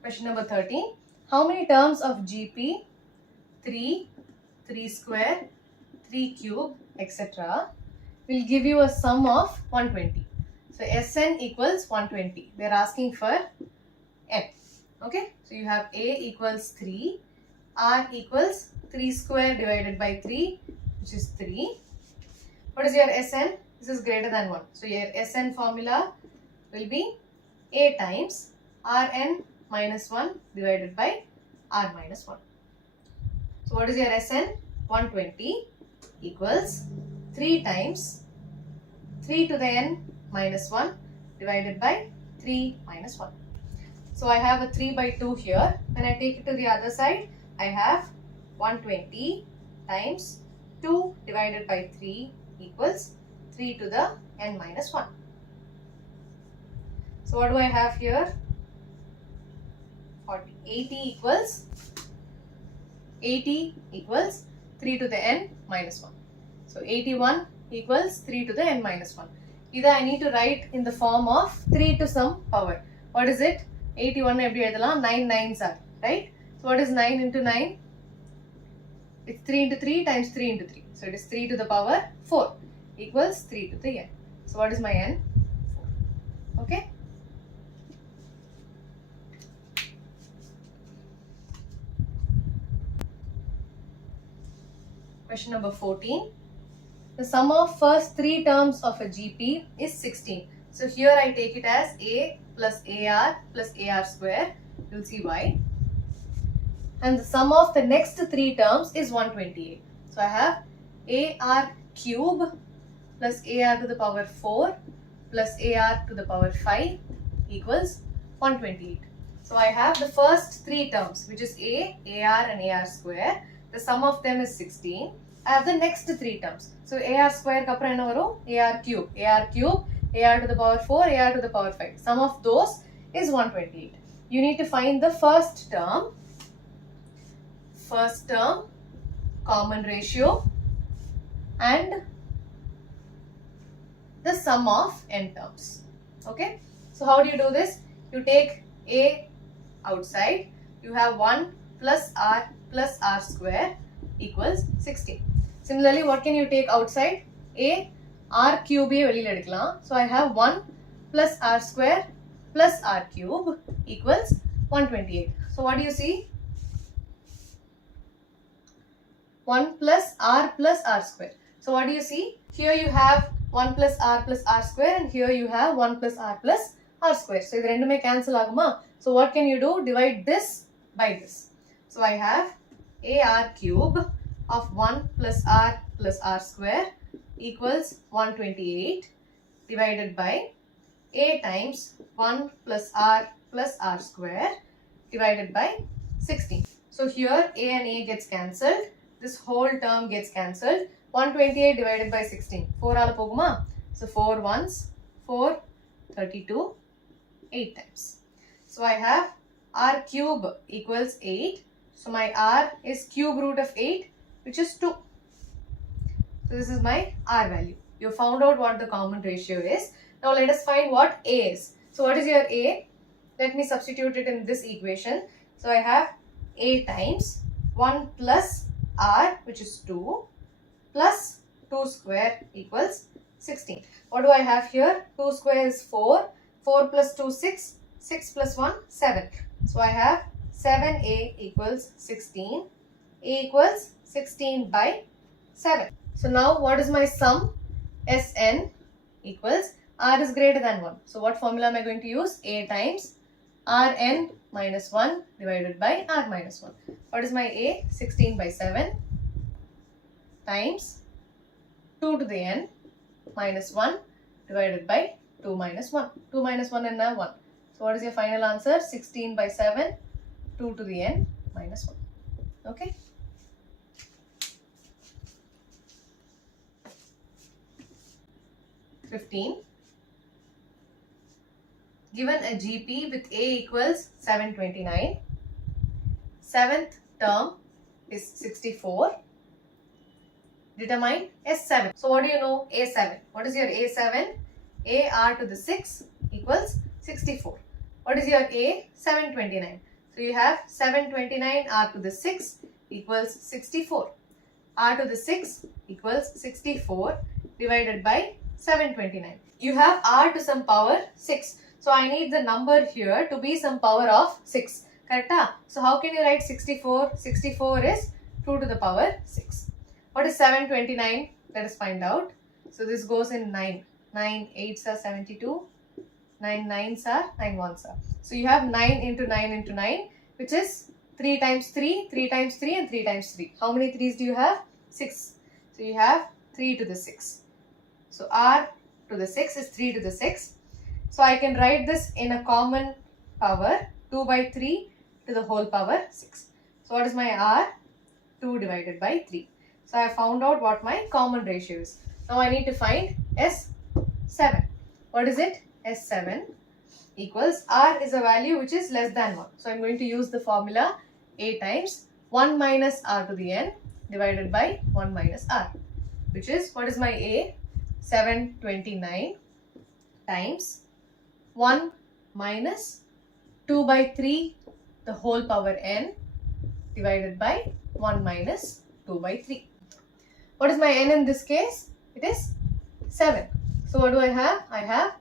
Question number 13. How many terms of GP, 3, 3 square, 3 cube, etc. will give you a sum of 120? So Sn equals 120. They are asking for n. Okay. So you have A equals 3, R equals 3 square divided by 3, which is 3. What is your Sn? This is greater than 1. So your Sn formula will be A times Rn minus 1 divided by R minus 1. So what is your Sn? 120 equals 3 times 3 to the n minus 1 divided by 3 minus 1. So I have a 3 by 2 here. When I take it to the other side, I have 120 times 2 divided by 3 equals 3 to the n minus 1. So what do I have here? 40. 80 equals 3 to the n minus 1. So 81 equals 3 to the n minus 1. Either I need to write in the form of 3 to some power. What is it? 81 9 nines are, right? So what is 9 into 9? It's 3 into 3 times 3 into 3. So it is 3 to the power 4 equals 3 to the n. So what is my n? 4. Okay? Question number 14. The sum of first 3 terms of a GP is 16. So here I take it as A plus AR plus AR square. You will see why. And the sum of the next 3 terms is 128. So I have AR cube plus AR to the power 4 plus AR to the power 5 equals 128. So I have the first 3 terms, which is A, AR and AR square. The sum of them is 16. I have the next 3 terms. So AR square kapra enna varum? AR cube, AR to the power 4, AR to the power 5. Sum of those is 128. You need to find the first term, common ratio, and the sum of n terms. Okay. So how do you do this? You take A outside. You have 1 plus R square equals 16. Similarly, what can you take outside? A R cube velila edikalam. So I have 1 plus R square plus R cube equals 128. So what do you see? 1 plus R square. So what do you see? Here you have 1 plus R square and here you have 1 plus R square. So, this rendume cancel aguma. So what can you do? Divide this by this. So I have AR cube of 1 plus R square equals 128 divided by A times 1 plus R square divided by 16. So here A and A gets cancelled. This whole term gets cancelled. 128 divided by 16. 4 ala poguma. So 4 ones, 4, 32, 8 times. So I have R cube equals 8. So my R is cube root of 8, which is 2. So this is my R value. You found out what the common ratio is. Now let us find what A is. So what is your A? Let me substitute it in this equation. So I have A times 1 plus R, which is 2, plus 2 square equals 16. What do I have here? 2 square is 4. 4 plus 2, 6. 6 plus 1, 7. So I have 7A equals 16. A equals 16 by 7. So now what is my sum? Sn equals R is greater than 1. So what formula am I going to use? A times Rn minus 1 divided by R minus 1. What is my A? 16 by 7 times 2 to the n minus 1 divided by 2 minus 1. 2 minus 1 and now 1. So what is your final answer? 16 by 7, 2 to the n minus 1. Okay. Given a GP with A equals 729, 7th term is 64. Determine S7. So what do you know? A7. What is your A7? AR to the 6 equals 64. What is your A? 729. So you have 729 r to the 6 equals 64. R to the 6 equals 64 divided by 729. You have r to some power 6. So I need the number here to be some power of 6. Correct? So how can you write 64? 64 is 2 to the power 6. What is 729? Let us find out. So this goes in 9. 9 8s are 72. 9 9s are 9 1s are. So you have 9 into 9 into 9, which is 3 times 3, 3 times 3 and 3 times 3. How many 3s do you have? 6. So you have 3 to the 6. So r to the 6 is 3 to the 6. So I can write this in a common power 2 by 3 to the whole power 6. So what is my r? 2 divided by 3. So I have found out what my common ratio is. Now I need to find S7. What is it? S7 equals r is a value which is less than 1. So I'm going to use the formula a times 1 minus r to the n divided by 1 minus r, which is, what is my a? 729 times 1 minus 2 by 3 the whole power n divided by 1 minus 2 by 3. What is my n in this case? It is 7. So what do I have? I have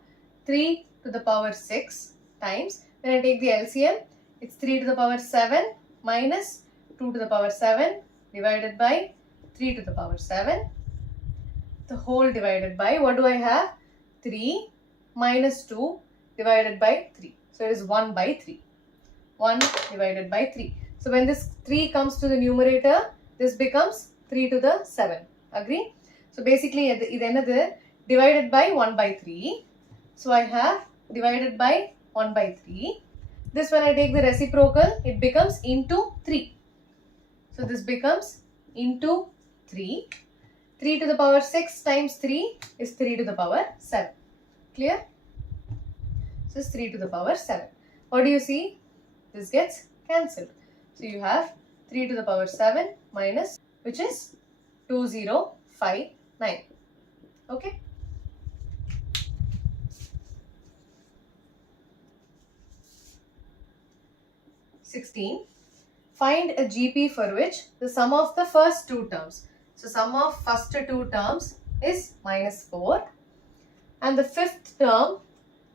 3 to the power 6 times, when I take the LCM, it's 3 to the power 7 minus 2 to the power 7 divided by 3 to the power 7, the whole divided by, what do I have? 3 minus 2 divided by 3. So it is 1 by 3. 1 divided by 3. So when this 3 comes to the numerator, this becomes 3 to the 7. Agree? So basically, this divided by 1 by 3. So I have divided by 1 by 3. This, when I take the reciprocal, it becomes into 3. So this becomes into 3. 3 to the power 6 times 3 is 3 to the power 7. Clear? So it's 3 to the power 7. What do you see? This gets cancelled. So you have 3 to the power 7 minus, which is 2059. Okay? Find a GP for which the sum of the first two terms. So sum of first two terms is minus 4 and the fifth term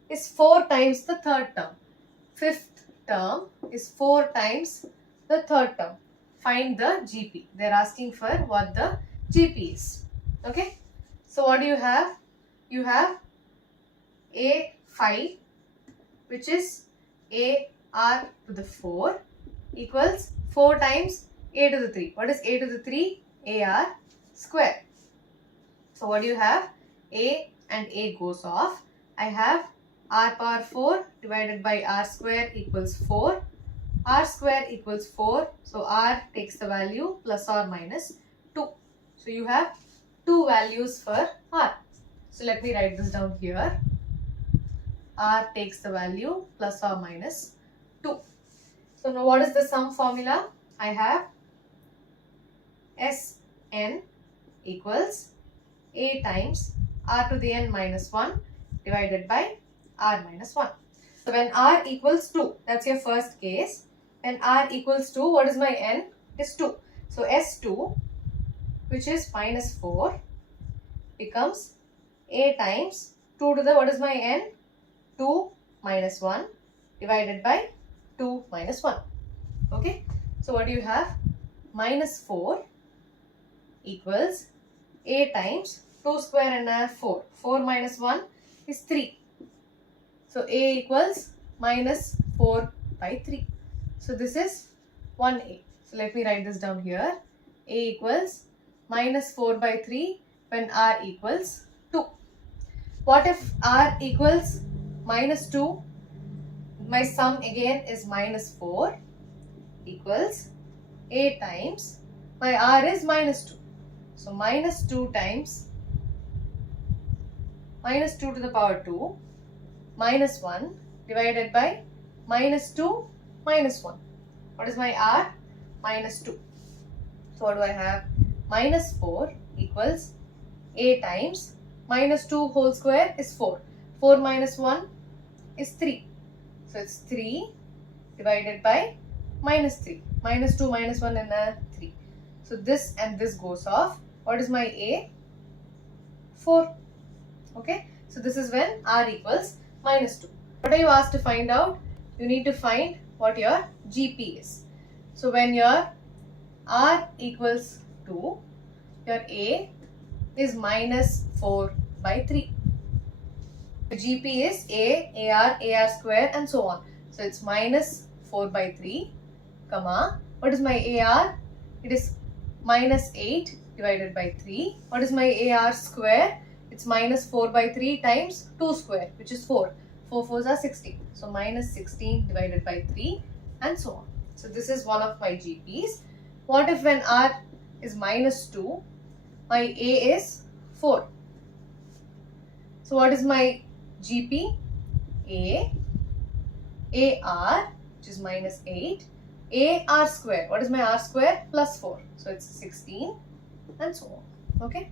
is 4 times the third term. Fifth term is 4 times the third term. Find the GP. They are asking for what the GP is. Okay. So what do you have? You have A5, which is AR to the 4 equals 4 times A to the 3. What is A to the 3? AR square. So what do you have? A and A goes off. I have R power 4 divided by R square equals 4. R square equals 4. So R takes the value plus or minus 2. So you have two values for R. So let me write this down here. R takes the value plus or minus 2. So now what is the sum formula? I have Sn equals A times R to the n minus 1 divided by R minus 1. So when R equals 2, that's your first case. When R equals 2, what is my n? It is 2. So S2, which is minus 4, becomes A times 2 to the, what is my n? 2 minus 1 divided by 2 minus 1. Okay. So what do you have? Minus 4 equals A times 2 square and 4. 4 minus 1 is 3. So A equals minus 4 by 3. So this is 1A. So let me write this down here. A equals minus 4 by 3 when R equals 2. What if R equals minus 2? My sum again is minus 4 equals A times, my R is minus 2. So minus 2 times minus 2 to the power 2 minus 1 divided by minus 2 minus 1. What is my R? Minus 2. So what do I have? Minus 4 equals A times minus 2 whole square is 4. 4 minus 1, is 3. So it's 3 divided by minus 3. Minus 2 minus 1 and 3. So this and this goes off. What is my A? 4. Okay. So this is when R equals minus 2. What are you asked to find out? You need to find what your GP is. So when your R equals 2, your A is minus 4 by 3. The GP is A, AR square and so on. So it's minus 4 by 3, comma, what is my AR? It is minus 8 divided by 3. What is my AR square? It's minus 4 by 3 times 2 square, which is 4. 4 4s are 16. So minus 16 divided by 3 and so on. So this is one of my GPs. What if when R is minus 2, my A is 4? So what is my GP? AR, which is minus 8. AR square. What is my R square? Plus 4. So it's 16 and so on. Okay.